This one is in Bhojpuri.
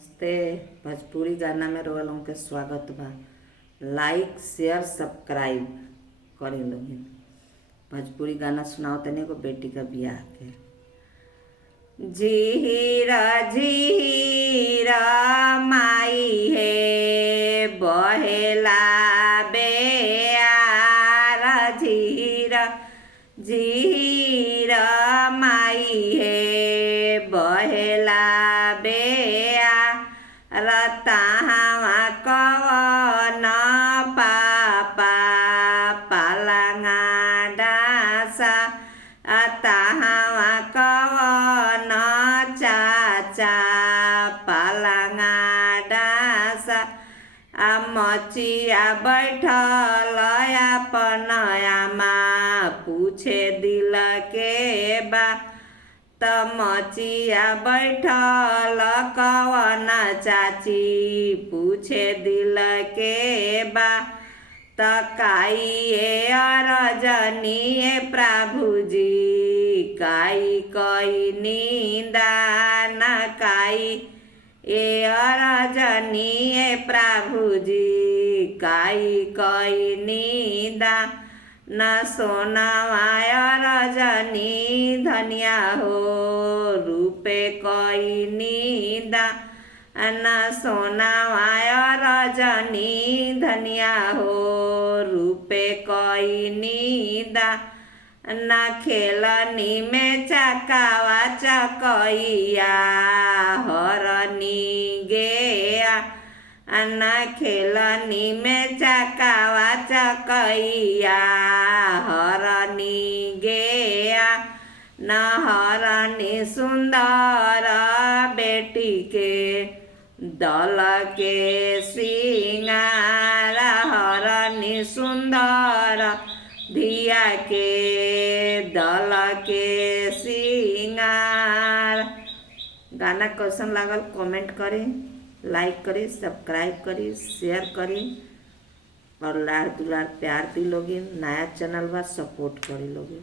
नमस्ते। भोजपुरी गाना में रोल के स्वागत बा। लाइक शेयर सब्सक्राइब करी लोगिन। भोजपुरी गाना सुनाओ तने को बेटी का बियाह के। झीरा झीरा माई है बहेला बेयार। झीरा झीरा माई है बहेला रतावा कवन पापा पालंगा डासा अतावा कवन चाचा पालंगा डासा मचिया बैठल अपन आमा पूछे दिल के बा त मचिया बैठल कवन चाची पूछे दिल के बा त काइए अरजनी प्रभुजी काई कई निदान काई ए अरजनी प्रभुजी काई कई निदान न सोनावाय रजनी धनिया हो रूपे कई निदा न सोनावाय रजनी धनिया हो रूपे कई निदा न खेलनी में चकावा चकैया हरनी गेया न खेलनी में चकावा चकैया हरनी गेया न हरनी सुंदर बेटी के दल के सिंगार हरनी सुंदर धिया के दल के सिंगार। गाना कैसन लागल कमेंट करी, लाइक करी, सब्सक्राइब करी, शेयर करी और लाड़ दुलार प्यार दी लोगी। नया चैनल बा सपोर्ट करी लोगी।